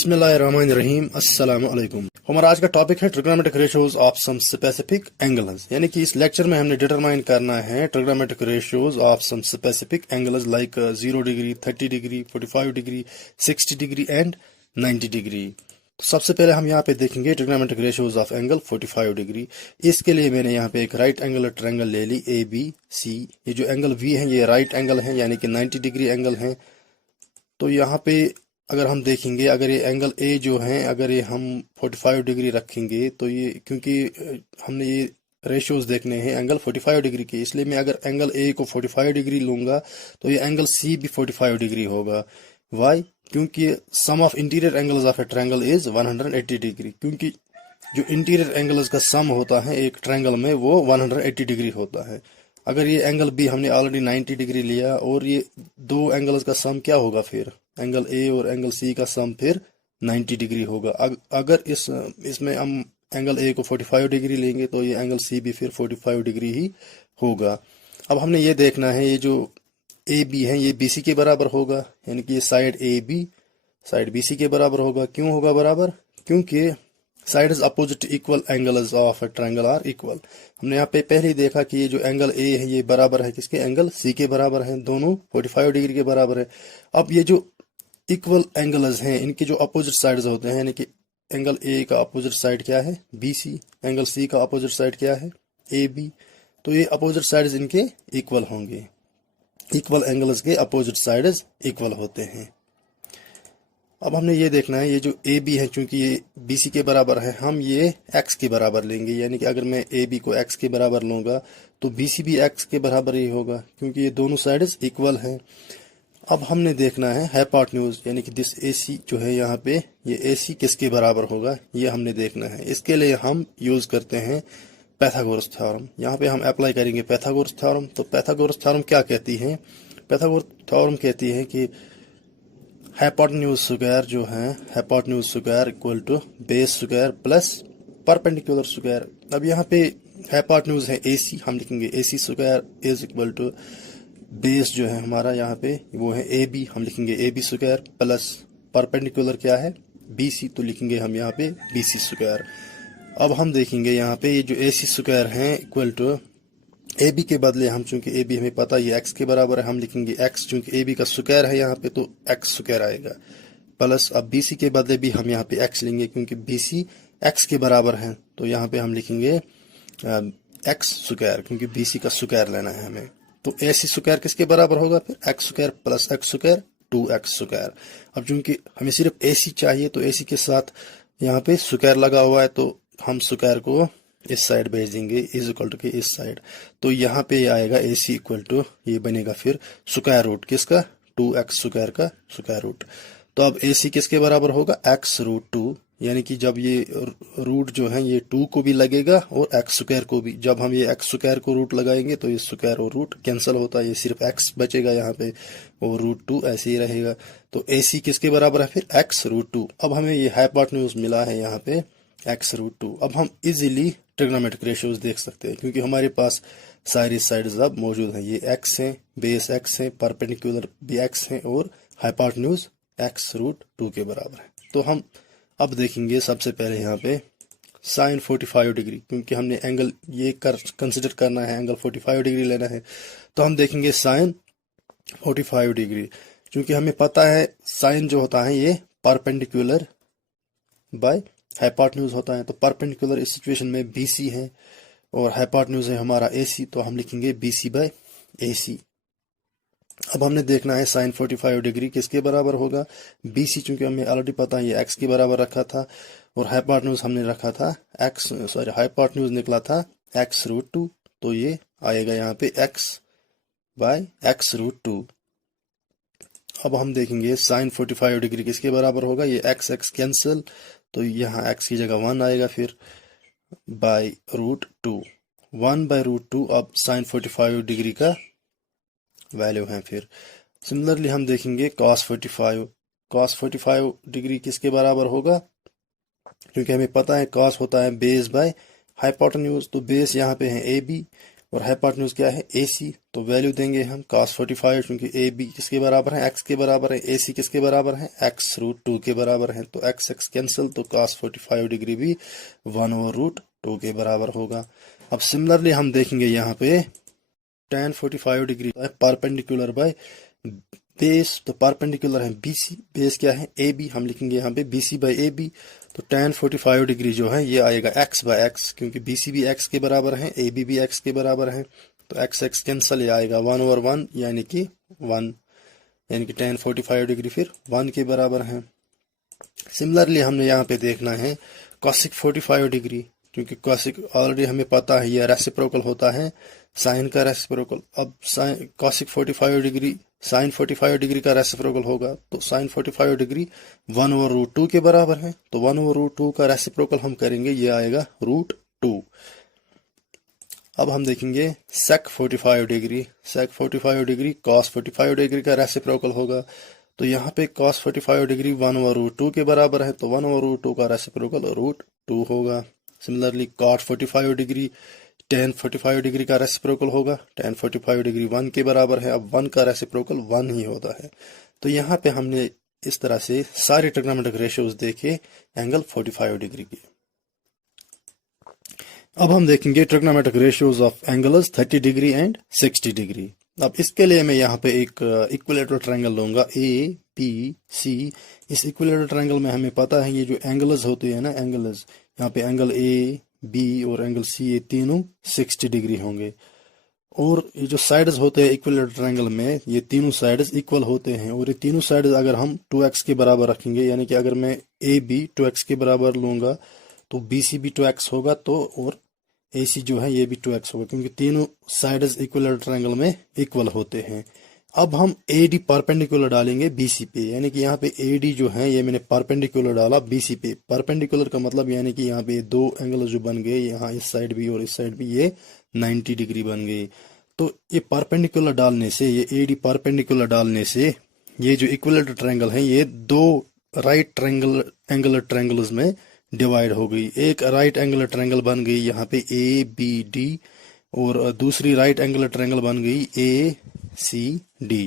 बिस्मिल्लाहिर्रहमानिर्रहीम अस्सलाम वालेकुम। हमारा आज का टॉपिक है trigonometric ratios of some specific angles, यानी कि इस लेक्चर में हमने डिटरमाइन करना है trigonometric ratios of some specific angles like 0 degree, 30 degree, 45 degree, 60 degree and 90 degree. तो सबसे पहले हम यहाँ पे देखेंगे trigonometric ratios of angle 45 degree. इसके लिए मैंने यहाँ पे एक राइट एंगल ट्रायंगल ले ली ए बी सी। ये जो एंगल वी है ये राइट एंगल है, यानी कि 90 डिग्री एंगल है। तो यहाँ पे अगर हम देखेंगे, अगर ये एंगल ए जो है अगर ये हम 45 डिग्री रखेंगे तो ये, क्योंकि हमने ये रेशियोज देखने हैं एंगल 45 डिग्री के, इसलिए मैं अगर एंगल ए को 45 डिग्री लूंगा तो ये एंगल सी भी 45 डिग्री होगा। वाई? क्योंकि sum of interior angles of a triangle is 180 degree. क्योंकि जो इंटीरियर एंगल्स का सम होता है एक ट्रायंगल में वो 180 डिग्री होता है। अगर ये एंगल बी हमने ऑलरेडी 90 डिग्री लिया और ये दो एंगल्स का सम क्या होगा, फिर एंगल ए और एंगल सी का सम फिर 90 डिग्री होगा। अगर इसमें हम एंगल ए को 45 डिग्री लेंगे तो ये एंगल सी भी फिर 45 डिग्री ही होगा। अब हमने ये देखना है ये जो ए बी है ये बी सी के बराबर होगा, यानी कि ये side A B side B C के बराबर होगा। क्यों होगा बराबर? क्योंकि sides opposite equal angles of a triangle are equal. हमने यहाँ पे पहले ही देखा कि ये जो एंगल ए है ये बराबर है किसके? एंगल सी के बराबर है, दोनों 45 डिग्री के बराबर है। अब ये जो इक्वल एंगल्स हैं इनके जो अपोजिट साइड्स होते हैं, यानी कि एंगल ए का अपोजिट साइड क्या है? B C. एंगल सी का अपोजिट साइड क्या है? A B. तो ये अपोजिट साइड्स इनके इक्वल होंगे। इक्वल एंगल्स के अपोजिट साइड्स इक्वल होते हैं। अब हमने ये देखना है ये जो ए बी है, चूंकि ये बी सी के बराबर है, हम ये एक्स के बराबर लेंगे। यानी कि अगर मैं ए बी को एक्स के बराबर लूंगा तो बी सी भी एक्स के बराबर ही होगा, क्योंकि ये दोनों साइड्स इक्वल हैं। अब हमने देखना है हाइपोटेन्यूज, यानी कि दिस ए सी जो है यहाँ पे ये ए सी किसके बराबर होगा ये हमने देखना है। इसके लिए हम यूज करते हैं पैथागोरस थ्योरम। यहाँ पे हम अप्लाई करेंगे पैथागोरस थ्योरम। तो पैथागोरस थ्योरम क्या कहती है? पैथागोरस थ्योरम कहती है कि हाइपोटेन्यूज स्क्वायर जो है hypotenuse square equal to base square plus perpendicular square. अब यहाँ पे हाइपोटेन्यूज है ए सी, हम लिखेंगे A C square is equal to base जो है हमारा यहाँ पे वो है ए बी, हम लिखेंगे A B square plus perpendicular क्या है? बी सी, तो लिखेंगे हम यहाँ पे बी सी स्क्वायर। अब हम देखेंगे यहाँ पे ये जो ए सी स्क्वायर है इक्वल टू ए बी के बदले हम, चूंकि ए बी हमें पता है ये एक्स के बराबर है, हम लिखेंगे एक्स, चूंकि ए बी का स्क्वायर है यहाँ पे तो एक्स स्क्वायर आएगा प्लस। अब बी सी के बदले भी हम यहाँ पे एक्स लेंगे, क्योंकि बी सी एक्स के बराबर है तो यहाँ पे हम लिखेंगे एक्स स्क्वायर, क्योंकि बी सी का स्क्वायर लेना है हमें। तो ए सी स्क्वायर किसके बराबर होगा? फिर x square plus x square 2x square. अब चूंकि हमें सिर्फ ए सी चाहिए तो ए सी के साथ यहाँ पे स्क्वायर लगा हुआ है तो हम स्क्वायर को इस साइड भेज देंगे इज इक्वल टू के इस साइड। तो यहाँ पे आएगा ए सी इक्वल टू ये बनेगा फिर स्क्वायर रूट किसका? 2x स्क्वायर का स्क्वायर रूट। तो अब ए सी किसके बराबर होगा? x रूट 2, यानी कि जब ये रूट जो है ये 2 को भी लगेगा और x स्क्वायर को भी। जब हम ये x स्क्वायर को रूट लगाएंगे तो ये स्क्वायर और रूट कैंसिल होता है, ये सिर्फ x बचेगा यहाँ पे और रूट 2 ऐसे ही रहेगा। तो ए सी किसके बराबर है? फिर x रूट 2। अब हमें ये हाइपोटेन्यूज मिला है यहाँ पे x रूट 2। अब हम इजीली ट्रिग्नोमेट्रिक रेशियोज देख सकते हैं, क्योंकि हमारे पास सारी साइड्स अब मौजूद हैं। ये x है, बेस x है, परपेंडिकुलर भी x है और हाइपोटेन्यूज x रूट 2 के बराबर है। तो हम अब देखेंगे सबसे पहले यहाँ पे साइन 45 डिग्री, क्योंकि हमने एंगल ये कंसिडर करना है, एंगल 45 डिग्री लेना है। तो हम देखेंगे साइन 45 डिग्री, क्योंकि हमें पता है साइन जो होता है ये परपेंडिकुलर बाय हाइपोटेन्यूज होता है। तो परपेंडिकुलर इस सिचुएशन में बी सी है और हाइपोटेन्यूज है हमारा ए सी, तो हम लिखेंगे बी सी बाय ए सी। अब हमने देखना है साइन 45 डिग्री किसके बराबर होगा? बी सी, चूंकि हमें ऑलरेडी पता है ये एक्स के बराबर रखा था और हाइपोटेन्यूज हमने रखा था हाइपोटेन्यूज निकला था एक्स रूट 2, तो ये आएगा यहाँ पे एक्स बाय एक्स रूट 2। अब हम देखेंगे साइन 45 डिग्री किसके बराबर होगा? ये एक्स एक्स कैंसिल, तो यहाँ एक्स की जगह 1 आएगा फिर बाय रूट 2, 1 बाय रूट 2। अब साइन 45 डिग्री का वैल्यू है। फिर सिमिलरली हम देखेंगे cos 45 डिग्री किसके बराबर होगा? क्योंकि हमें पता है cos होता है बेस बाय हाइपोटेन्यूज, तो बेस यहाँ पे है ए बी और हाइपोटेन्यूज क्या है AC, तो वैल्यू देंगे हम cos 45, क्योंकि AB किसके बराबर है, x के बराबर है, AC किसके बराबर है, x रूट 2 के बराबर है, तो x कैंसिल, तो cos 45 डिग्री भी 1 ओवर रूट 2 के बराबर होगा। अब सिमिलरली हम देखेंगे यहाँ पे tan 45 degree perpendicular by base, तो परपेंडिकुलर है BC, बेस क्या है AB, हम लिखेंगे यहाँ पे BC बाय AB, तो tan 45 डिग्री जो है ये आएगा x बाय x, क्योंकि BC भी x के बराबर है, AB भी x के बराबर है, तो x कैंसल, ये आएगा 1 ओवर 1 यानी कि 1, यानी कि tan 45 डिग्री फिर 1 के बराबर है। सिमिलरली हमने यहाँ पे देखना है cosec 45 डिग्री, क्योंकि cosec ऑलरेडी हमें पता है ये रेसिप्रोकल होता है साइन का रेसिप्रोकल। अब cosec 45 डिग्री साइन 45 डिग्री का रेसिप्रोकल होगा, तो साइन 45 डिग्री 1 ओवर रूट 2 के बराबर है, तो 1 ओवर रूट 2 का रेसिप्रोकल हम करेंगे, ये आएगा रूट 2। अब हम देखेंगे sec 45 degree, sec 45 degree cos 45 degree का रेसिप्रोकल होगा, तो यहाँ पे cos 45 डिग्री 1 ओवर रूट 2 के बराबर है, तो 1 ओवर रूट 2 का रेसिप्रोकल रूट 2 होगा। Similarly cot 45 degree tan 45 degree का रेसिप्रोकल होगा, tan 45 डिग्री 1 के बराबर है, अब 1 का रेसिप्रोकल 1 ही होता है। तो यहाँ पे हमने इस तरह से सारे ट्रिग्नोमेट्रिक रेशियोज देखे एंगल 45 डिग्री के। अब हम देखेंगे trigonometric ratios of angles 30 degree and 60 degree. अब इसके लिए मैं यहाँ पे एक इक्विलेटरल ट्रायंगल लूंगा ABC। इस इक्विलेटरल ट्रायंगल में हमें पता है ये जो एंगल्स होते हैं ना, एंगल्स, यहाँ पे एंगल AB और एंगल C, ये तीनों 60 डिग्री होंगे। और ये जो साइड्स होते हैं इक्विलेटरल ट्रायंगल में, ये तीनों साइड्स इक्वल होते हैं, और ये तीनों साइड्स अगर हम 2x के बराबर रखेंगे, यानी कि अगर मैं AB 2x के बराबर लूंगा तो BC भी 2x होगा, तो और AC जो है ये भी 2x होगा, क्योंकि तीनों साइड्स इक्विलेटरल ट्रायंगल में इक्वल होते हैं। अब हम AD परपेंडिकुलर डालेंगे BC पे, यानी कि यहाँ पे AD जो है ये मैंने परपेंडिकुलर डाला BC पे। परपेंडिकुलर का मतलब यानी कि यहाँ पे दो एंगल जो बन गए, यहाँ इस साइड भी और इस साइड भी, ये 90 डिग्री बन गई। तो ये परपेंडिकुलर डालने से, ये AD परपेंडिकुलर डालने से ये जो इक्विलेटरल ट्रायंगल है ये दो राइट ट्रायंगल एंगुलर ट्रायंगल्स में डिवाइड हो गई। एक राइट एंगुलर ट्रायंगल बन गई यहाँ पे ABD, और दूसरी राइट एंगुलर ट्रायंगल बन गई ACD।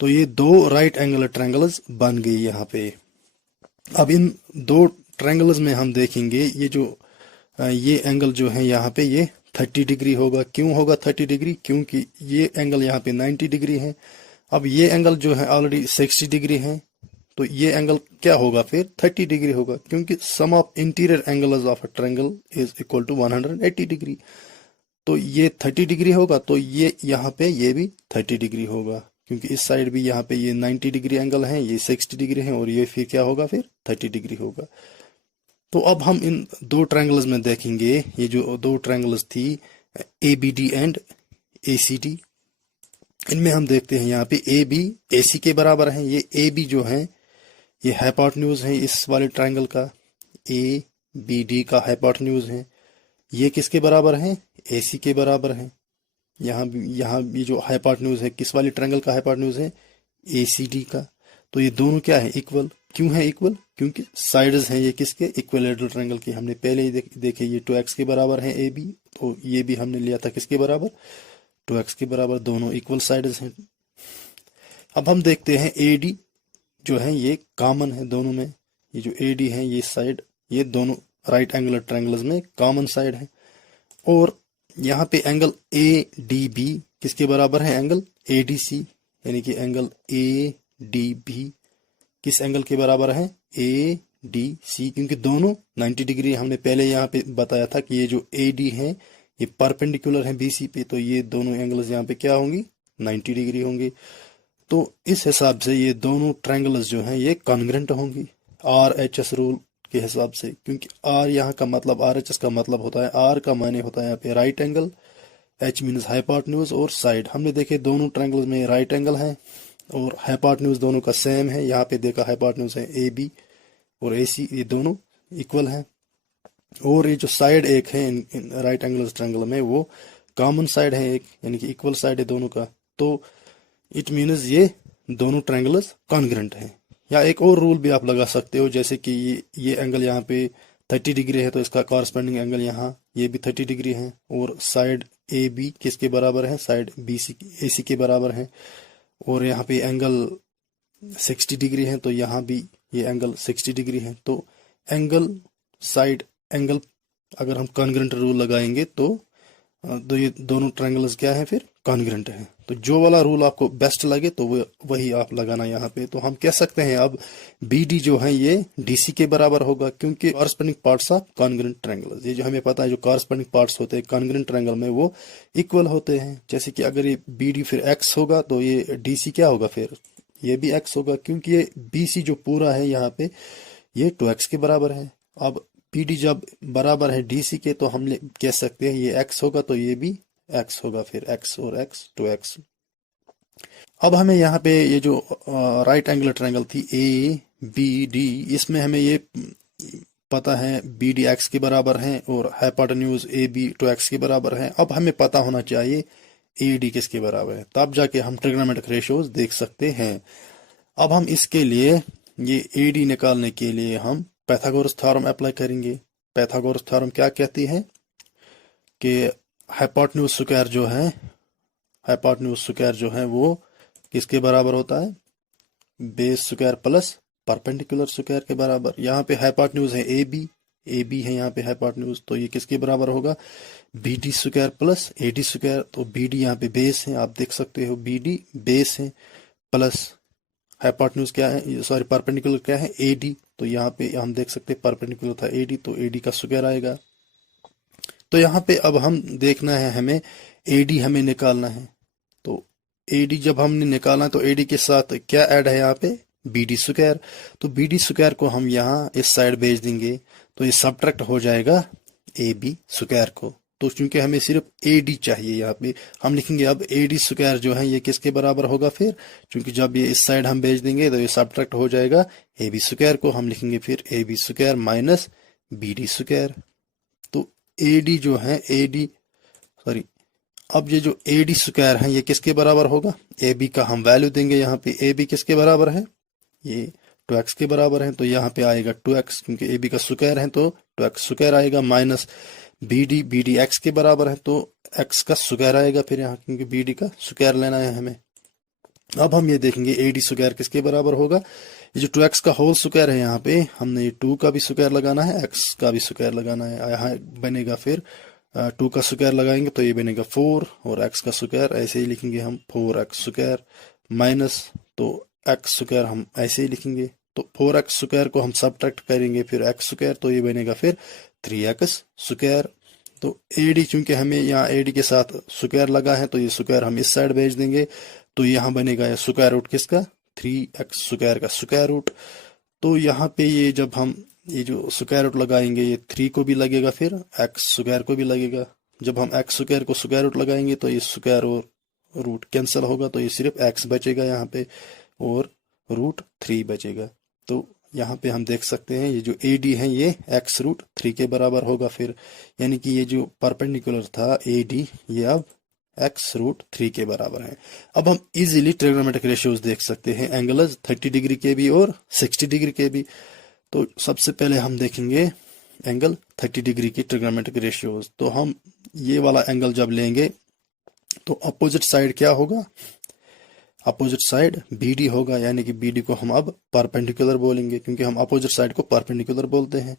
तो ये दो राइट एंगुलर ट्रायंगल्स बन गई यहाँ पे। अब इन दो ट्रायंगल्स में हम देखेंगे ये जो ये एंगल जो है यहाँ पे ये 30 डिग्री होगा। क्यों होगा 30 डिग्री? क्योंकि ये एंगल यहाँ पे 90 डिग्री है। अब ये एंगल जो है ऑलरेडी 60 डिग्री है, तो ये एंगल क्या होगा फिर 30 डिग्री होगा, क्योंकि sum of interior angles of a triangle is equal to 180 degree. तो ये 30 डिग्री होगा, तो ये यहाँ पे ये भी 30 डिग्री होगा, क्योंकि इस साइड भी यहाँ पे ये 90 डिग्री एंगल है, ये 60 डिग्री है, और ये फिर क्या होगा फिर 30 डिग्री होगा। तो अब हम इन दो ट्रायंगल्स में देखेंगे, ये जो दो ट्रायंगल्स थी ABD एंड ACD, इनमें हम देखते हैं यहाँ पे AB AC के बराबर है। ये AB जो है ये हाइपोटेन्यूज है इस वाले ट्रायंगल का, ABD का हाइपोटेन्यूज है। ये किसके बराबर है? AC के बराबर है। यहाँ ये जो हाइपोटेन्यूज है किस वाले ट्रायंगल का हाइपोटेन्यूज है? ACD का। तो ये दोनों क्या है? इक्वल। क्यों है इक्वल? क्योंकि साइड्स हैं ये किसके? इक्विलेटरल ट्रायंगल के। हमने पहले ही देखे ये 2x के बराबर है AB, तो ये भी हमने लिया था किसके बराबर? 2x के बराबर। दोनों इक्वल साइड्स हैं। अब हम देखते हैं AD जो है ये कॉमन है दोनों में। ये जो AD है ये साइड, ये दोनों राइट एंगुलर ट्रायंगल्स में कॉमन साइड है। और यहाँ पे एंगल ADB किसके बराबर है? एंगल ADC, यानी कि एंगल ADB किस एंगल के बराबर है? ADC, क्योंकि दोनों 90 डिग्री। हमने पहले यहाँ पे बताया था कि ये जो AD है ये परपेंडिकुलर है BC पे, तो ये दोनों एंगल्स यहाँ पे क्या होंगी? 90 डिग्री होंगी। तो इस हिसाब से ये दोनों ट्रायंगल्स जो हैं ये कॉन्ग्रेंट होंगी RHS रूल के हिसाब से, क्योंकि R यहाँ का मतलब, RHS का मतलब होता है, R का माने होता है यहाँ पे right angle, H means hypotenuse और साइड। हमने देखे दोनों ट्रायंगल्स में राइट एंगल है और हाइपोटेन्यूज दोनों का सेम है। यहाँ पे देखा हाइपोटेन्यूज है AB और AC, ये दोनों इक्वल है। और ये जो साइड एक है इन राइट एंगल ट्रायंगल में, वो कॉमन साइड है एक, यानी कि इक्वल साइड है दोनों का। तो इट मीन्स ये दोनों ट्रायंगल्स कॉन्ग्रेंट हैं। या एक और रूल भी आप लगा सकते हो, जैसे कि ये एंगल यहाँ पे 30 डिग्री है तो इसका कॉरस्पॉन्डिंग एंगल यहाँ ये भी 30 डिग्री है। और साइड ए बी किसके बराबर है, साइड बी सी ए सी के बराबर है। और यहाँ पे एंगल 60 डिग्री है तो यहाँ भी ये एंगल 60 डिग्री है। तो एंगल साइड एंगल अगर हम कॉन्ग्रुएंट रूल लगाएंगे तो ये दोनों ट्रायंगल्स क्या है, फिर कॉन्ग्रुएंट है। तो जो वाला रूल आपको बेस्ट लगे तो वो वही आप लगाना यहाँ पे। तो हम कह सकते हैं अब बी डी जो है ये डी सी के बराबर होगा, क्योंकि corresponding parts of congruent triangles, ये जो हमें पता है जो कॉरस्पॉन्डिंग पार्ट्स होते हैं कॉन्ग्रुएंट ट्रायंगल में वो इक्वल होते हैं। जैसे कि अगर ये बी डी फिर एक्स होगा तो ये डी सी क्या होगा, फिर ये भी एक्स होगा, क्योंकि ये बी सी जो पूरा है यहाँ पे ये 2x के बराबर है। अब बी डी जब बराबर है डी सी के तो हम कह सकते हैं ये x होगा तो ये भी x होगा, फिर x और x 2x। अब हमें यहाँ पे ये जो राइट एंगुलर ट्रायंगल थी ए बी डी, इसमें हमें ये पता है बी डी एक्स के बराबर है और हाइपोटेन्यूज ए बी 2x के बराबर है। अब हमें पता होना चाहिए ए डी किसके बराबर है, तब जाके हम ट्रिग्नोमेट्रिक रेशियोज देख सकते हैं। अब हम इसके लिए ये ए डी निकालने के लिए हम पाइथागोरस थ्योरम अप्लाई करेंगे। पाइथागोरस थ्योरम क्या कहती है कि हाइपोटेन्यूज स्क्वायर जो है, हाइपोटेन्यूज स्क्वायर जो है वो किसके बराबर होता है, base square plus perpendicular square के बराबर। यहाँ पे हाइपोटेन्यूज है ए बी है यहाँ पे हाइपोटेन्यूज, तो ये किसके बराबर होगा, B D square plus A D square. तो बी डी यहाँ पे बेस है, आप देख सकते हो बी डी बेस है, प्लस हाइपोटेन्यूज क्या है, सॉरी परपेंडिकुलर क्या है ए डी। तो यहाँ पे हम देख सकते हैं परपेंडिकुलर था ए डी, तो ए डी का स्क्वायर आएगा। तो यहाँ पे अब हम देखना है हमें ए डी हमें निकालना है। तो ए डी जब हमने निकालना तो ए डी के साथ क्या ऐड है यहाँ पे, बी डी स्क्वायर। तो बी डी स्क्वायर को हम यहाँ इस साइड भेज देंगे तो ये सब्ट्रैक्ट हो जाएगा ए बी स्क्वायर को। तो क्योंकि हमें सिर्फ ए डी चाहिए, यहाँ पे हम लिखेंगे अब ए डी स्क्वायर जो है ये किसके बराबर होगा, फिर क्योंकि जब ये इस साइड हम भेज देंगे तो ये सब्ट्रैक्ट हो जाएगा ए बी स्क्वायर को। हम लिखेंगे फिर A B square minus B D square. तो ए डी जो है ए डी सॉरी अब ये जो ए डी स्क्वायर है ये किसके बराबर होगा, ए बी का हम वैल्यू देंगे यहाँ पे। ए बी किसके बराबर है, ये 2x के बराबर है, तो यहाँ पे आएगा 2x, क्योंकि ए बी का स्क्वायर है तो 2x स्क्वायर आएगा, माइनस बी डी एक्स के बराबर है तो x का स्क्वायर आएगा फिर यहाँ, क्योंकि बी डी का स्क्वायर लेना है हमें। अब हम ये देखेंगे ए डी स्क्वायर किसके बराबर होगा, ये जो 2x का होल स्क्वायर है यहाँ पे हमने ये 2 का भी स्क्वायर लगाना है, x का भी स्क्वायर लगाना है। यहाँ बनेगा फिर 2 का स्क्वायर लगाएंगे तो ये बनेगा 4 और x का स्क्वायर ऐसे ही लिखेंगे हम 4x स्क्वायर माइनस तो x स्क्वायर हम ऐसे ही लिखेंगे। तो 4x स्क्वायर को हम सब्ट्रैक्ट करेंगे फिर x स्क्वायर, तो ये बनेगा फिर 3x स्क्वायर। तो एडी चूंकि हमें यहाँ एडी के साथ स्क्वायर लगा है तो ये स्क्वायर हम इस साइड भेज देंगे, तो यहाँ बनेगा ये स्क्वायर रूट किसका, 3x स्क्वायर का स्क्वायर रूट। तो यहाँ पे ये जब हम ये जो स्क्वायर रूट लगाएंगे ये 3 को भी लगेगा फिर x स्क्वायर को भी लगेगा। जब हम x स्क्वायर को स्क्वायर रूट लगाएंगे तो ये स्क्वायर और रूट कैंसिल होगा, तो ये सिर्फ x बचेगा यहाँ पे और रूट 3 बचेगा। तो यहाँ पे हम देख सकते हैं ये जो ए डी है ये x रूट 3 के बराबर होगा फिर, यानी कि ये जो परपेंडिकुलर था ए डी ये अब x रूट 3 के बराबर है। अब हम इजीली ट्रिग्नोमेट्रिक रेशियोज देख सकते हैं एंगल्स 30 डिग्री के भी और 60 डिग्री के भी। तो सबसे पहले हम देखेंगे एंगल 30 डिग्री की ट्रिग्नोमेट्रिक रेशियोज। तो हम ये वाला एंगल जब लेंगे तो अपोजिट साइड क्या होगा, अपोजिट साइड बी डी होगा, यानी कि बी डी को हम अब परपेंडिकुलर बोलेंगे क्योंकि हम अपोजिट साइड को परपेंडिकुलर बोलते हैं।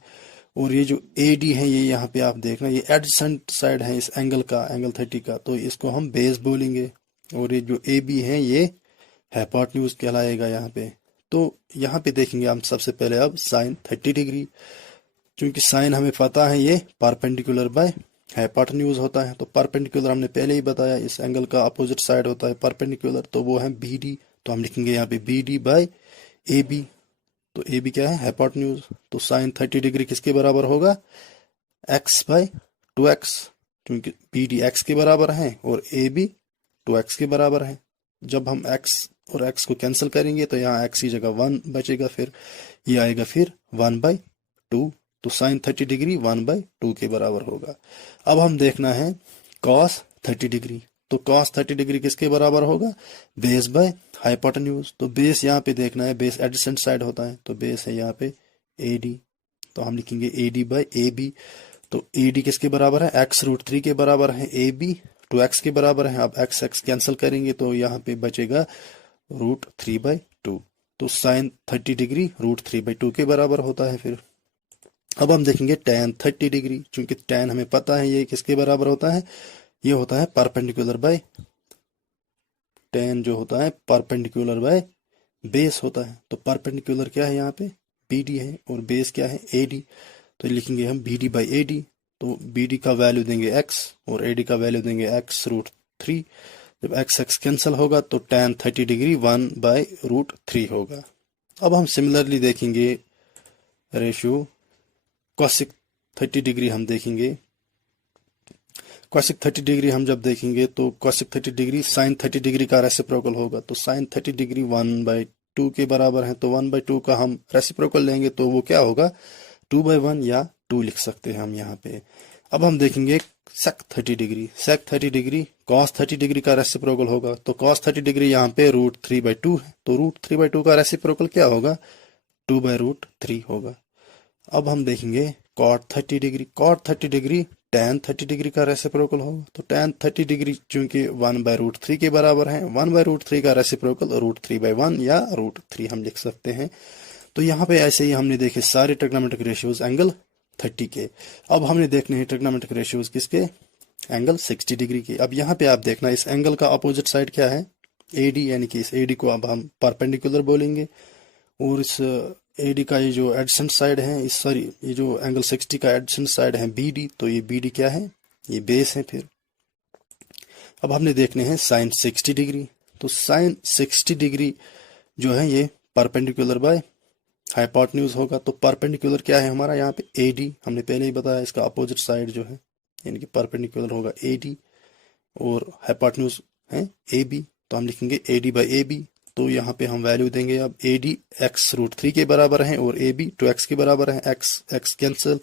और ये जो ए डी है ये यहाँ पे आप देखना ये एडजेसेंट साइड है इस एंगल का, एंगल 30 का, तो इसको हम बेस बोलेंगे। और ये जो ए बी है ये हाइपोटेन्यूज कहलाएगा यहाँ पे। तो यहाँ पे देखेंगे हम सबसे पहले अब साइन 30 डिग्री, क्योंकि साइन हमें पता है ये परपेंडिकुलर बाय हाइपोटेन्यूज होता है। तो परपेंडिकुलर हमने पहले ही बताया इस एंगल का अपोजिट साइड होता है परपेंडिकुलर, तो वो है बी डी। तो हम लिखेंगे यहाँ पे B D by A B. तो ए बी क्या है, हाइपोटेन्यूज। तो साइन 30 डिग्री किसके बराबर होगा, एक्स बाय 2x, क्योंकि बी डी एक्स के बराबर है और ए बी 2x के बराबर है। जब हम x और x को कैंसिल करेंगे तो यहाँ x की जगह 1 बचेगा, फिर ये आएगा फिर 1/2। तो साइन 30 डिग्री 1/2 के बराबर होगा। अब हम देखना है कॉस 30 डिग्री। तो कॉस 30 डिग्री किसके बराबर होगा, बेस बाय हाइपोटेन्यूज। तो बेस यहाँ पे देखना है, बेस एडजेसेंट साइड होता है, तो बेस है यहाँ पे ए डी। तो हम लिखेंगे AD बाई AB। तो AD किसके बराबर है, x√3 के बराबर है, AB 2x के बराबर है। अब x कैंसिल करेंगे तो यहाँ पे बचेगा √3/2। तो साइन 30 डिग्री √3/2 के बराबर होता है फिर। अब हम देखेंगे tan 30 डिग्री, चूंकि tan हमें पता है ये किसके बराबर होता है, ये होता है परपेंडिकुलर बाय, tan जो होता है परपेंडिकुलर बाय बेस होता है। तो परपेंडिकुलर क्या है यहाँ पे, BD है, और बेस क्या है, AD। तो लिखेंगे हम BD बाई AD। तो BD का वैल्यू देंगे x और AD का वैल्यू देंगे x√3। जब x कैंसिल होगा तो tan 30 डिग्री 1/√3 होगा। अब हम सिमिलरली देखेंगे रेशियो cosec 30 डिग्री। हम देखेंगे cosec 30 डिग्री हम जब देखेंगे तो cosec 30 डिग्री sin 30 डिग्री का रेसिप्रोकल होगा। तो sin 30 डिग्री 1/2 के बराबर है, तो 1/2 का हम रेसिप्रोकल लेंगे तो वो क्या होगा, 2/1 या 2 लिख सकते हैं हम यहाँ पे। अब हम देखेंगे sec 30 degree. sec 30 degree cos 30 degree का रेसिप्रोकल होगा। तो cos 30 डिग्री यहाँ पे √3/2 है, तो √3/2 का रेसिप्रोकल क्या होगा, 2/√3 होगा। अब हम देखेंगे cot 30 degree. cot 30 degree tan 30 degree का रेसिप्रोकल होगा। तो tan 30 डिग्री चूंकि 1/√3 के बराबर है, 1/√3 का रेसिप्रोकल √3/1 या √3 हम लिख सकते हैं। तो यहाँ पे ऐसे ही हमने देखे सारे ट्रिग्नोमेट्रिक रेशियोज एंगल 30 के। अब हमने देखने हैं ट्रिग्नोमेट्रिक रेशियोज किसके, एंगल 60 डिग्री के। अब यहाँ पे आप देखना इस एंगल का अपोजिट साइड क्या है, AD, यानी कि इस AD को अब हम परपेंडिकुलर बोलेंगे, और इस AD का ये जो एडजेसेंट साइड है, इस सॉरी ये जो एंगल 60 का एडजेसेंट साइड है BD, तो ये BD क्या है, ये बेस है फिर। अब हमने देखने हैं साइन 60 डिग्री। तो साइन 60 डिग्री जो है ये परपेंडिकुलर बाय हाइपोटेन्यूज होगा। तो परपेंडिकुलर क्या है हमारा यहाँ पे, AD। हमने पहले ही बताया इसका अपोजिट साइड जो है यानी कि परपेंडिकुलर होगा AD, और हाइपोटेन्यूज है AB। तो हम लिखेंगे AD बाई AB। तो यहाँ पे हम वैल्यू देंगे अब AD x√3 के बराबर है और AB 2x के बराबर है, x कैंसिल,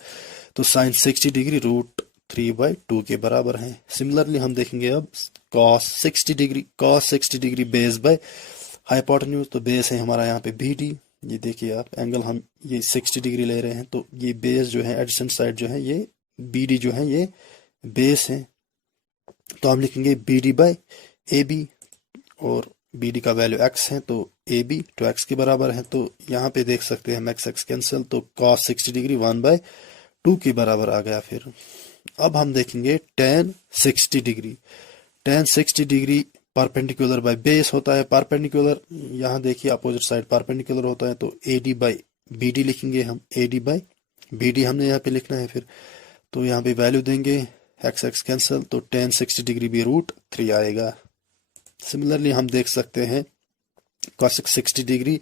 तो साइन 60 डिग्री √3/2 के बराबर है। सिमिलरली हम देखेंगे अब cos 60 degree. cos 60 degree base by hypotenuse. तो बेस है हमारा यहाँ पे BD। ये देखिए आप एंगल हम ये 60 डिग्री ले रहे हैं, तो ये बेस जो है एडजेसेंट साइड जो है ये BD जो है ये बेस है। तो हम लिखेंगे BD बाई AB, और BD का वैल्यू x है, तो AB 2x के बराबर है। तो यहाँ पे देख सकते हैं हम x कैंसिल, तो cos 60 डिग्री 1/2 के बराबर आ गया फिर। अब हम देखेंगे tan 60 degree. tan 60 degree perpendicular by base होता है। परपेंडिकुलर यहाँ देखिए अपोजिट साइड परपेंडिकुलर होता है, तो AD बाई BD लिखेंगे हम, AD बाई BD हमने यहाँ पे लिखना है फिर। तो यहाँ पे वैल्यू देंगे x कैंसिल, तो tan 60 डिग्री भी √3 आएगा। सिमिलरली हम देख सकते हैं cosec 60 डिग्री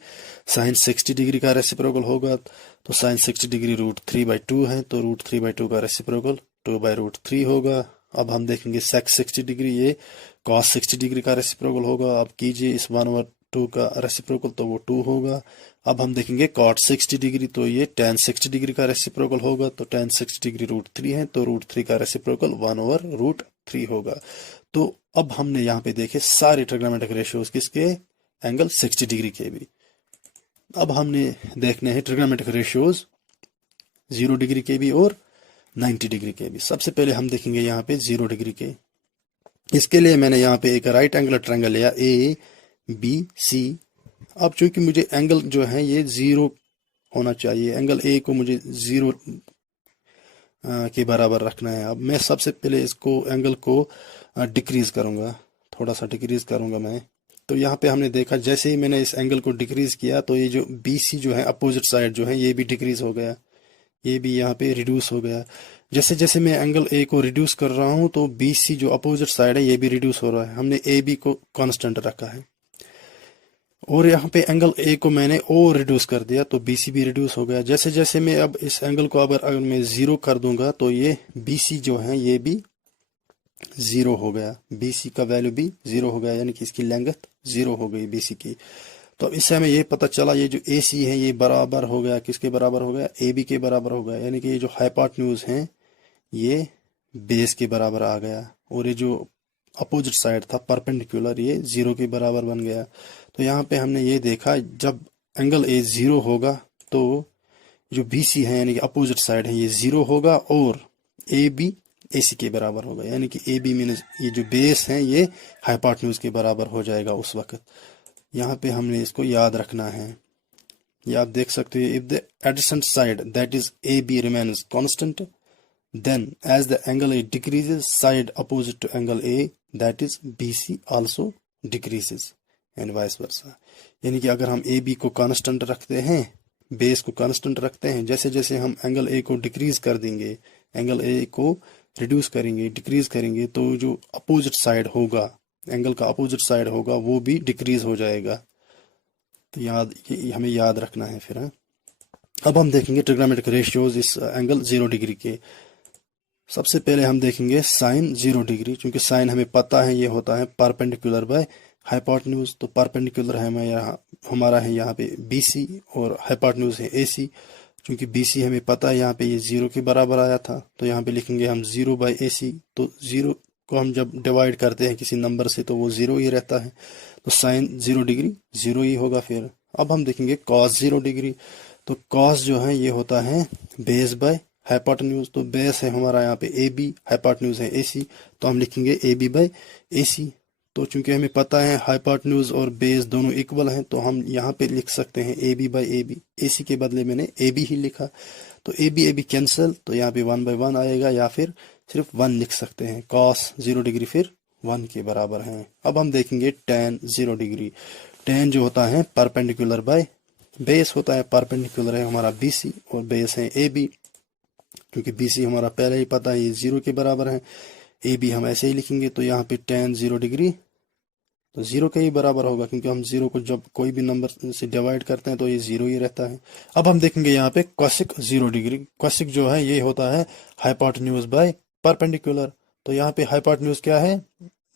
sin 60 डिग्री का रेसिप्रोकल होगा। तो sin 60 डिग्री √3/2 है, तो √3/2 का रेसिप्रोकल 2/√3 होगा। अब हम देखेंगे sec 60 डिग्री, ये cos 60 डिग्री का रेसिप्रोकल होगा। अब कीजिए इस 1/2 का रेसिप्रोकल, तो वो 2 होगा। अब हम देखेंगे cot 60 डिग्री, तो ये tan 60 डिग्री का रेसिप्रोकल होगा। तो tan 60 डिग्री √3 है, तो √3 का रेसिप्रोकल 1/√3 होगा। तो अब हमने यहाँ पे देखे सारे ट्रिग्नोमेट्रिक रेशियोज किसके, एंगल 60 डिग्री के भी। अब हमने देखने हैं ट्रिग्नोमेट्रिक रेशियोज 0 डिग्री के भी और 90 डिग्री के भी। सबसे पहले हम देखेंगे यहाँ पे 0 डिग्री के। इसके लिए मैंने यहाँ पे एक राइट एंगल ट्रायंगल लिया ABC। अब चूंकि मुझे एंगल जो है ये 0 होना चाहिए, एंगल A को मुझे 0 के बराबर रखना है। अब मैं सबसे पहले इसको एंगल को डिक्रीज करूंगा, थोड़ा सा डिक्रीज करूंगा मैं। तो यहाँ पे हमने देखा जैसे ही मैंने इस एंगल को डिक्रीज किया, तो ये जो BC जो है अपोजिट साइड जो है ये भी डिक्रीज हो गया, ये भी यहाँ पे रिड्यूस हो गया। जैसे जैसे मैं एंगल A को रिड्यूस कर रहा हूँ, तो BC जो अपोजिट साइड है ये भी रिड्यूस हो रहा है। हमने AB को कांस्टेंट रखा है, और यहाँ पे एंगल A को मैंने और रिड्यूस कर दिया, तो BC भी रिड्यूस हो गया। जैसे जैसे मैं अब इस एंगल को अगर मैं 0 कर दूंगा, तो ये BC जो है ये भी 0 हो गया, BC का वैल्यू भी 0 हो गया, यानी कि इसकी लेंथ 0 हो गई BC की। तो अब इससे हमें ये पता चला ये जो AC है ये बराबर हो गया, किसके बराबर हो गया, AB के बराबर हो गया, यानी कि ये जो हाइपोटेन्यूज है ये बेस के बराबर आ गया, और ये जो अपोजिट साइड था परपेंडिकुलर ये 0 के बराबर बन गया। तो यहाँ पे हमने ये देखा जब एंगल A 0 होगा तो जो BC है यानी कि अपोजिट साइड है ये 0 होगा, और AB AC के बराबर होगा, यानी कि AB मीन्स ये जो बेस है ये हाइपोटेन्यूज के बराबर हो जाएगा उस वक्त। यहाँ पे हमने इसको याद रखना है। ये आप देख सकते हो, if the adjacent side that is AB remains constant, then as the angle A decreases, side opposite to angle A that is BC also decreases and vice versa। यानी कि अगर हम AB को कांस्टेंट रखते हैं, बेस को constant रखते हैं, जैसे जैसे हम एंगल A को डिक्रीज कर देंगे, एंगल A को रिड्यूस करेंगे, डिक्रीज करेंगे, तो जो अपोजिट साइड होगा, एंगल का अपोजिट साइड होगा, वो भी डिक्रीज हो जाएगा। तो ये हमें याद रखना है फिर। अब हम देखेंगे ट्रिग्नोमेट्रिक रेशियोज इस एंगल 0 डिग्री के। सबसे पहले हम देखेंगे साइन 0 डिग्री, क्योंकि साइन हमें पता है ये होता है परपेंडिकुलर बाय हाइपोटेन्यूज। तो परपेंडिकुलर है हमारा है यहाँ पे BC और हाइपोटेन्यूज है AC। क्योंकि BC हमें पता है यहाँ पे ये 0 के बराबर आया था, तो यहाँ पे लिखेंगे हम 0 बाई AC। तो 0 को हम जब डिवाइड करते हैं किसी नंबर से तो वो 0 ही रहता है, तो साइन 0 डिग्री 0 ही होगा फिर। अब हम देखेंगे कॉस 0 डिग्री। तो कॉस जो है ये होता है बेस बाय हाइपोटेन्यूज। तो बेस है हमारा यहाँ पे AB, हाइपोटेन्यूज है AC, तो हम लिखेंगे AB बाई AC। तो चूंकि हमें पता है हाइपोटेन्यूज और बेस दोनों इक्वल हैं, तो हम यहाँ पे लिख सकते हैं AB बाई AB। AC के बदले मैंने AB ही लिखा, तो AB AB कैंसिल, तो यहाँ पे 1 बाई 1 आएगा, या फिर सिर्फ 1 लिख सकते हैं। कॉस 0 डिग्री फिर 1 के बराबर है। अब हम देखेंगे tan 0 डिग्री। tan जो होता है परपेंडिकुलर बाय बेस होता है, परपेंडिकुलर है हमारा BC और बेस है AB। क्योंकि BC हमारा पहले ही पता है ये 0 के बराबर है, AB हम ऐसे ही लिखेंगे, तो यहाँ पे tan 0 डिग्री तो 0 के ही बराबर होगा, क्योंकि हम 0 को जब कोई भी नंबर से डिवाइड करते हैं तो ये 0 ही रहता है। अब हम देखेंगे यहाँ पे cosec 0 डिग्री। cosec जो है ये होता है हाइपोटेन्यूज बाय परपेंडिकुलर। तो यहाँ पे हाइपोटेन्यूज क्या है,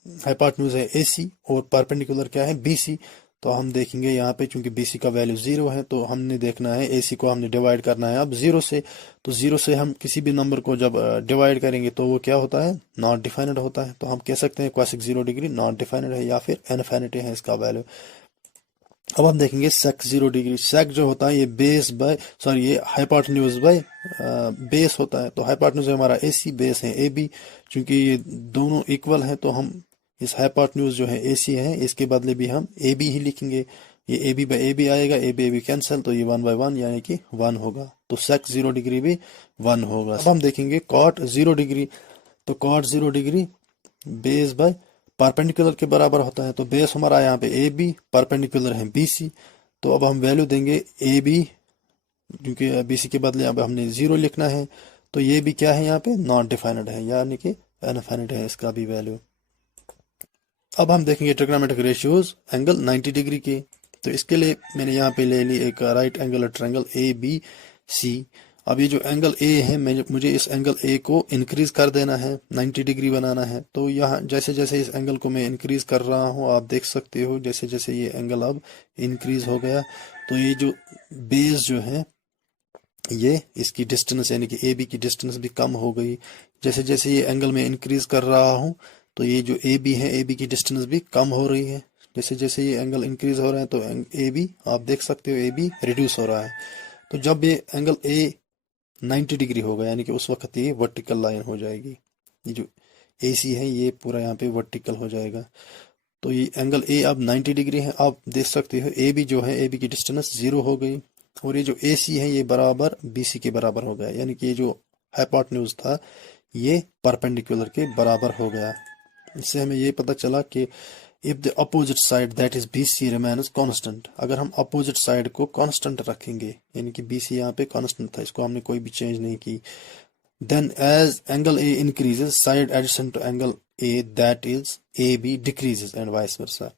हाइपोटेन्यूज है AC और परपेंडिकुलर क्या है BC। तो हम देखेंगे यहाँ पे चूंकि BC का वैल्यू 0 है, तो हमने देखना है AC को हमने डिवाइड करना है अब 0 से। तो 0 से हम किसी भी नंबर को जब डिवाइड करेंगे तो वो क्या होता है, नॉट डिफाइनेड होता है। तो हम कह सकते हैं cosec 0 डिग्री नॉट डिफाइनेड है, या फिर इनफिनिटी है इसका वैल्यू। अब हम देखेंगे sec 0 डिग्री। sec जो होता है ये बेस बाय ये हाइपोटेन्यूज बाय बेस होता है। तो हाइपोटेन्यूज हमारा AC, बेस है AB। चूंकि ये दोनों इक्वल हैं, तो हम इस हाइपोटेन्यूज जो है AC है, इसके बदले भी हम AB ही लिखेंगे। ये AB बाई AB आएगा, AB AB कैंसिल, तो ये 1 बाई 1 यानी कि 1 होगा। तो sec 0 डिग्री भी 1 होगा। अब हम देखेंगे cot 0 डिग्री। तो cot 0 degree base by perpendicular के बराबर होता है। तो बेस हमारा यहाँ पे AB, परपेंडिकुलर है BC। तो अब हम वैल्यू देंगे AB, क्योंकि BC के बदले अब हमने 0 लिखना है। तो ये भी क्या है यहाँ पे नॉट डिफाइनेड है, यानी कि इनफिनिट है इसका भी वैल्यू। अब हम देखेंगे ट्रिग्नोमेट्रिक रेशियोज एंगल 90 डिग्री के। तो इसके लिए मैंने यहाँ पे ले ली एक राइट एंगल ट्रायंगल ABC। अब ये जो एंगल A है, मुझे इस एंगल A को इंक्रीज कर देना है, 90 डिग्री बनाना है। तो यहाँ जैसे जैसे इस एंगल को मैं इंक्रीज कर रहा हूँ, आप देख सकते हो जैसे जैसे ये एंगल अब इंक्रीज हो गया, तो ये जो बेस जो है ये इसकी डिस्टेंस यानी कि AB की डिस्टेंस भी कम हो गई। जैसे जैसे ये एंगल में इंक्रीज कर रहा हूँ, तो ये जो AB है, AB की डिस्टेंस भी कम हो रही है। जैसे जैसे ये एंगल इंक्रीज हो रहा है, तो AB आप देख सकते हो AB रिड्यूस हो रहा है। तो जब ये एंगल A 90 डिग्री होगा, यानी कि उस वक्त ये वर्टिकल लाइन हो जाएगी। ये जो AC है ये पूरा यहाँ पे वर्टिकल हो जाएगा। तो ये एंगल A अब 90 डिग्री है। आप देख सकते हो AB जो है, AB की डिस्टेंस 0 हो गई, और ये जो AC है ये बराबर BC के बराबर हो गया, यानी कि ये जो हाइपोटेन्यूज था ये परपेंडिकुलर के बराबर हो गया। इससे हमें ये पता चला कि if the opposite side that is BC remains constant, अगर हम अपोजिट साइड को कांस्टेंट रखेंगे, यानी कि BC यहाँ पे कांस्टेंट था, इसको हमने कोई भी चेंज नहीं की, then as angle A increases, side adjacent to angle A that is AB decreases and vice versa.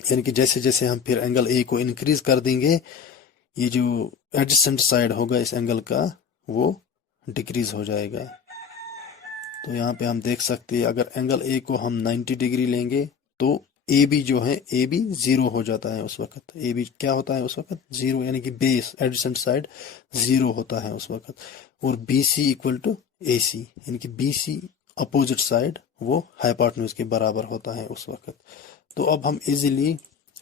यानी कि जैसे जैसे हम फिर एंगल A को इंक्रीज कर देंगे, ये जो एडजेसेंट साइड होगा इस एंगल का वो डिक्रीज हो जाएगा। तो यहाँ पे हम देख सकते हैं अगर एंगल A को हम 90 डिग्री लेंगे, तो AB जो है AB 0 हो जाता है उस वक्त। AB क्या होता है उस वक्त 0, यानी कि बेस एडजेसेंट साइड 0 होता है उस वक्त। और BC इक्वल टू AC, यानी कि BC अपोजिट साइड वो हाइपोटेन्यूज के बराबर होता है उस वक्त। तो अब हम इजीली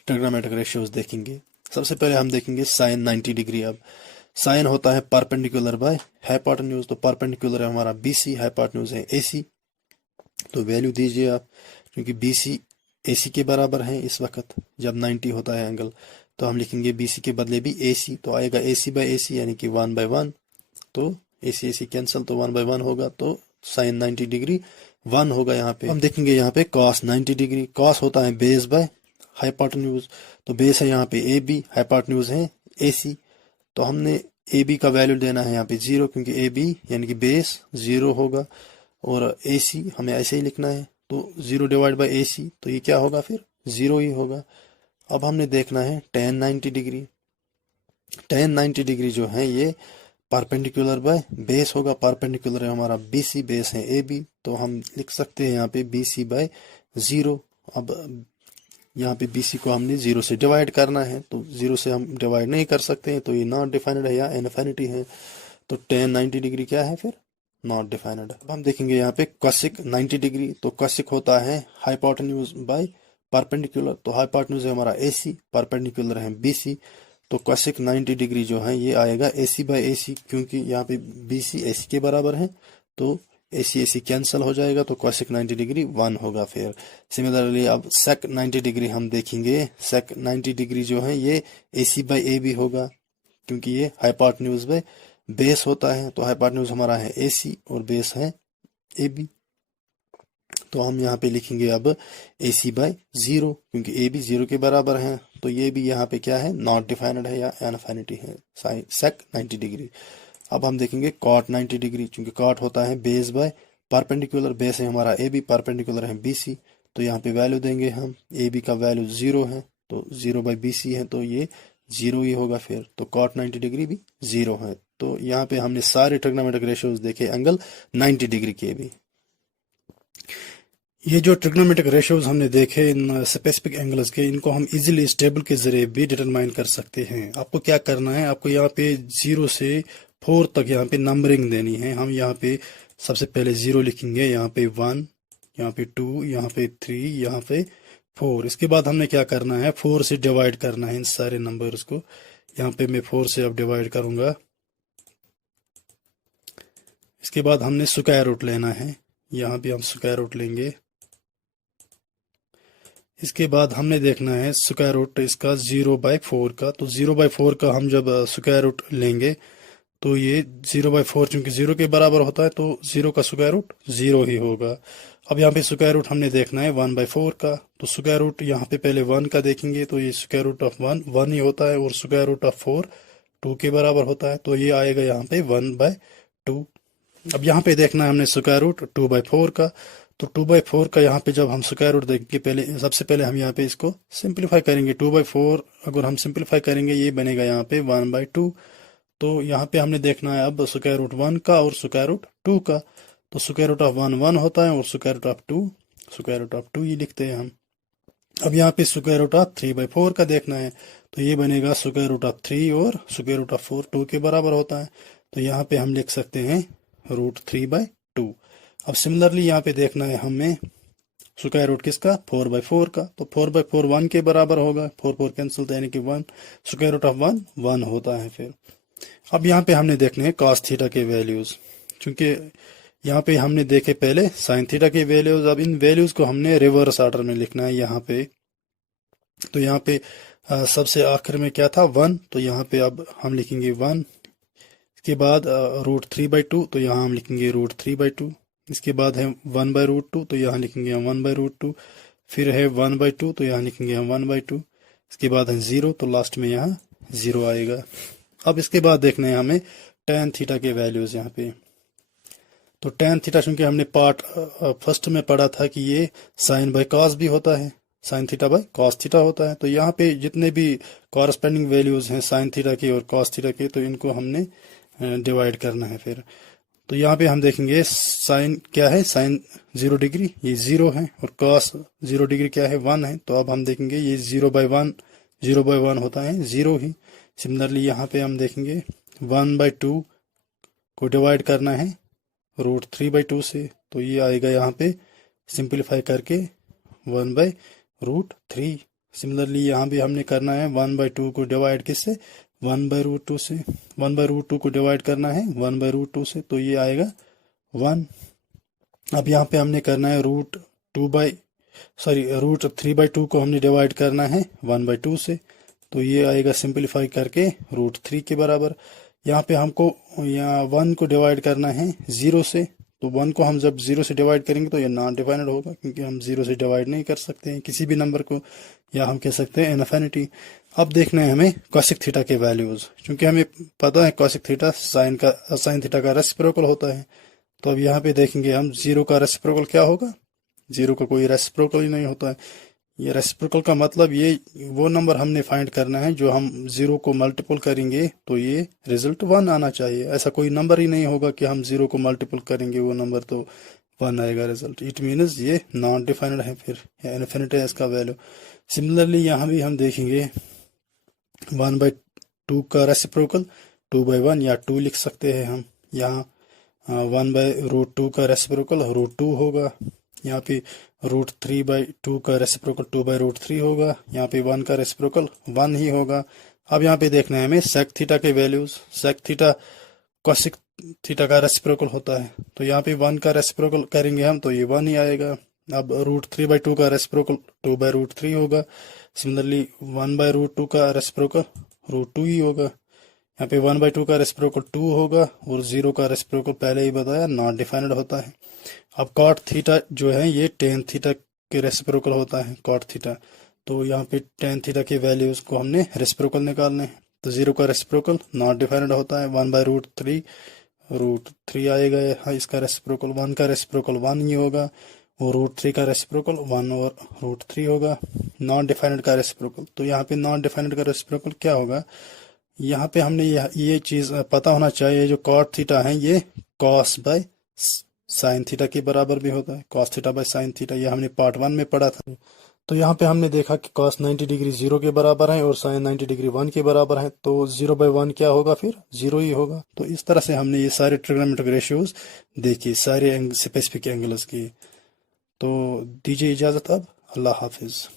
ट्रिग्नोमेट्रिक रेशियोज देखेंगे। सबसे पहले हम देखेंगे साइन 90 डिग्री। अब साइन होता है परपेंडिकुलर बाय हाइपोटेन्यूज, तो परपेंडिकुलर है हमारा BC, हाइपोटेन्यूज है AC। तो वैल्यू दीजिए आप, क्योंकि BC AC के बराबर है इस वक्त जब 90 होता है एंगल, तो हम लिखेंगे BC के बदले भी AC, तो आएगा AC बाय AC यानी कि 1/1, तो AC AC कैंसिल, तो 1/1 होगा, तो साइन 90 डिग्री 1 होगा। यहाँ पे हम देखेंगे यहाँ पे cos 90 डिग्री, cos होता है बेस बाय हाइपोटेन्यूज, तो बेस है यहाँ पे AB, हाइपोटेन्यूज है AC, तो हमने AB का वैल्यू देना है यहाँ पे 0, क्योंकि AB यानी कि बेस 0 होगा, और AC हमें ऐसे ही लिखना है, तो 0 डिवाइड बाई AC, तो ये क्या होगा फिर 0 ही होगा। अब हमने देखना है tan 90 डिग्री, tan 90 डिग्री जो है ये परपेंडिकुलर बाय बेस होगा, परपेंडिकुलर है हमारा BC, बेस है AB, तो हम लिख सकते हैं यहाँ पे BC बाय 0। अब यहाँ पे BC को हमने 0 से डिवाइड करना है, तो 0 से हम डिवाइड नहीं कर सकते हैं, तो ये नॉट डिफाइंड है या इनफिनिटी है, तो tan 90 डिग्री क्या है फिर नॉट डिफाइंड। अब हम देखेंगे यहाँ पे cosec 90 डिग्री, तो cosec होता है हाइपोटेन्यूज बाय परपेंडिकुलर, तो हाइपोटेन्यूज है हमारा AC, परपेंडिकुलर है BC, तो cosec 90 डिग्री जो है ये आएगा AC बाय AC, क्योंकि यहाँ पे BC AC के बराबर है, तो AC AC कैंसिल हो जाएगा, तो cosec 90 डिग्री 1 होगा। फिर सिमिलरली अब sec 90 डिग्री हम देखेंगे, sec 90 डिग्री जो है ये AC बाय AB होगा, क्योंकि ये हाइपोटेन्यूज बाय बेस होता है, तो हाइपोटेन्यूज हमारा है AC और बेस है AB, तो हम यहाँ पे लिखेंगे अब AC बाय 0, क्योंकि AB 0 के बराबर है, तो ये भी यहाँ पे क्या है नॉट डिफाइंड है या इनफिनिटी है, sec 90 डिग्री। अब हम देखेंगे cot 90 डिग्री, क्योंकि cot होता है बेस बाय परपेंडिकुलर, बेस है हमारा AB, परपेंडिकुलर है BC, तो यहाँ पे वैल्यू देंगे हम, AB का वैल्यू 0 है, तो 0 बाय BC है, तो ये 0 ही होगा फिर, तो cot 90 डिग्री भी 0 है। तो यहाँ पे हमने सारे ट्रिग्नोमेट्रिक रेशियोज देखे एंगल 90 डिग्री के भी। ये जो ट्रिग्नोमेट्रिक रेशियोज हमने देखे इन स्पेसिफिक एंगल्स के, इनको हम इजीली इस टेबल के जरिए भी डिटरमाइन कर सकते हैं। आपको क्या करना है, आपको यहाँ पे 0 से 4 तक यहाँ पे नंबरिंग देनी है। हम यहाँ पे सबसे पहले 0 लिखेंगे, यहाँ पे 1, यहाँ पे 2, यहाँ पे 3, यहाँ पे 4। इसके बाद हमने क्या करना है, 4 से डिवाइड करना है इन सारे नंबर्स को। यहाँ पे मैं 4 से अब डिवाइड करूंगा। इसके बाद हमने स्क्वायर रूट लेना है, यहाँ पे हम स्क्वायर रूट लेंगे। इसके बाद हमने देखना है स्क्वायर रूट इसका 0/4 का, तो 0/4 का हम जब स्क्वायर रूट लेंगे तो ये 0/4 चूंकि 0 के बराबर होता है, तो 0 का स्क्वायर रूट 0 ही होगा। अब यहाँ पे स्क्वायर रूट हमने देखना है 1/4 का, तो स्क्वायर रूट यहाँ पे पहले 1 का देखेंगे, तो ये स्क्वायर रूट ऑफ 1 1 ही होता है, और स्क्वायर रूट ऑफ 4 2 के बराबर होता है, तो ये आएगा यहाँ पे 1/2। अब यहाँ पे देखना है हमने स्क्वायर रूट 2/4 का, तो 2/4 का यहाँ पे जब हम स्क्वायर रूट देखेंगे, पहले सबसे पहले हम यहाँ पे इसको सिंप्लीफाई करेंगे। 2/4 अगर हम सिंप्लीफाई करेंगे ये बनेगा यहाँ पे 1/2। तो यहाँ पे हमने देखना है अब स्क्वायर रूट 1 का और स्क्वायर रूट 2 का, तो स्क्वायर रूट ऑफ 1 1 होता है, और स्क्वायर रूट ऑफ 2 ये लिखते हैं हम। अब यहाँ पे स्क्वायर रूट ऑफ 3/4 का देखना है, तो ये बनेगा स्क्वायर रूट ऑफ 3 और स्क्वायर रूट ऑफ 4 2 के बराबर होता है, तो यहाँ पे हम लिख सकते हैं √3/2। अब सिमिलरली यहाँ पे देखना है हमें स्क्वायर रूट किसका, 4/4 का, तो 4/4 1 के बराबर होगा, 4 4 कैंसिल, यानी कि 1, स्क्वायर रूट ऑफ 1 1 होता है फिर। अब यहाँ पे हमने देखने हैं cos थीटा के वैल्यूज, क्योंकि यहाँ पे हमने देखे पहले साइन थीटा के वैल्यूज। अब इन वैल्यूज को हमने रिवर्स ऑर्डर में लिखना है यहाँ पे। तो यहाँ पे सबसे आखिर में क्या था 1, तो यहाँ पे अब हम लिखेंगे 1। इसके बाद √3/2, तो यहाँ हम लिखेंगे √3/2। इसके बाद है 1/√2, तो यहाँ लिखेंगे हम 1/√2। फिर है 1/2, तो यहाँ लिखेंगे हम 1/2। इसके बाद है 0, तो लास्ट में यहाँ 0 आएगा। अब इसके बाद देखना है हमें tan थीटा के वैल्यूज यहाँ पे। तो tan थीटा चूंकि हमने पार्ट फर्स्ट में पढ़ा था कि ये साइन बाय कॉस भी होता है, sine theta by cos theta होता है, तो यहाँ पे जितने भी कॉरस्पेंडिंग वैल्यूज हैं साइन थीटा के और कॉस थीटा के, तो इनको हमने डिवाइड करना है फिर। तो यहाँ पे हम देखेंगे साइन क्या है, साइन 0 डिग्री ये 0 है, और कॉस 0 डिग्री क्या है 1 है, तो अब हम देखेंगे ये 0/1 होता है 0 ही। सिमिलरली यहाँ पे हम देखेंगे 1/2 को डिवाइड करना है √3/2 से, तो ये आएगा यहाँ पे सिंप्लीफाई करके 1/√3। सिमिलरली यहाँ भी हमने करना है 1/2 को डिवाइड किससे, 1/√2 से, 1/√2 को डिवाइड करना है 1/√2 से, तो ये आएगा 1। अब यहाँ पे हमने करना है √3/2 को हमने डिवाइड करना है 1/2 से, तो ये आएगा सिंपलीफाई करके √3 के बराबर। यहाँ पे हमको यहाँ 1 को डिवाइड करना है 0 से, तो 1 को हम जब 0 से डिवाइड करेंगे तो ये नॉन डिफाइनेड होगा, क्योंकि हम 0 से डिवाइड नहीं कर सकते हैं किसी भी नंबर को, या हम कह सकते हैं इनफिनिटी। अब देखना है हमें कॉसेक थीटा के वैल्यूज, क्योंकि हमें पता है कॉसेक थीटा साइन थीटा का रेसिप्रोकल होता है। तो अब यहाँ पे देखेंगे हम 0 का रेसिप्रोकल क्या होगा, 0 का कोई रेसिप्रोकल ही नहीं होता है। ये रेसिप्रोकल का मतलब ये वो नंबर हमने फाइंड करना है जो हम 0 को मल्टीपल करेंगे तो ये रिजल्ट 1 आना चाहिए। ऐसा कोई नंबर ही नहीं होगा कि हम 0 को मल्टीपल करेंगे वो नंबर तो 1 आएगा रिजल्ट। इट मीन्स ये नॉन डिफाइनेड है फिर, या इनफिनिट है इसका वैल्यू। सिमिलरली यहाँ भी हम देखेंगे 1/2 का रेसिप्रोकल 2/1 या 2 लिख सकते हैं हम। यहाँ 1/√2 का रेसिप्रोकल √2 होगा। यहाँ पे √3/2 का रेसिप्रोकल 2/√3 होगा। यहाँ पे 1 का रेसिप्रोकल 1 ही होगा। अब यहाँ पे देखना है हमें सेक थीटा के values. Sec theta cosec theta का रेसिप्रोकल होता है, तो यहाँ पे 1 का रेसिप्रोकल करेंगे हम तो ये 1 ही आएगा। अब √3/2 का रेसिप्रोकल 2/√3 होगा। सिमिलरली 1/√2 का रेसिप्रोकल √2 ही होगा। यहाँ पे 1/2 का रेसिप्रोकल 2 होगा, और 0 का रेसिप्रोकल पहले ही बताया नॉट डिफाइनेड होता है। अब कॉट थीटा जो है ये टेन थीटा के रेसिप्रोकल होता है कॉट थीटा, तो यहाँ पे टेन थीटा के वैल्यूज को हमने रेसिप्रोकल निकालने हैं। तो 0 का रेसिप्रोकल नॉट डिफाइनेड होता है 1/√3 आएगा इसका रेसिप्रोकल। 1 का रेसिप्रोकल 1 ही होगा, और √3 का रेसिप्रोकल 1 और √3 होगा। नॉन डिफाइनेड का रेसिप्रोकल, तो यहाँ पे नॉन डिफाइनेड का रेसिप्रोकल क्या होगा, यहाँ पे हमने ये चीज पता होना चाहिए, जो कॉट थीटा है ये कॉस बाय साइन थीटा के बराबर भी होता है। Cos theta by sine theta, ये हमने पार्ट 1 में पढ़ा था। तो यहाँ पे हमने देखा कि कॉस 90 डिग्री 0 के बराबर है और साइन 90 डिग्री 1 के बराबर है, तो 0/1 क्या होगा, फिर 0 ही होगा। तो इस तरह से हमने ये सारे ट्रिग्नोमेट्रिक रेशियोज देखी, सारे स्पेसिफिक एंगल्स की। तो दीजिए इजाजत अब, अल्लाह हाफिज।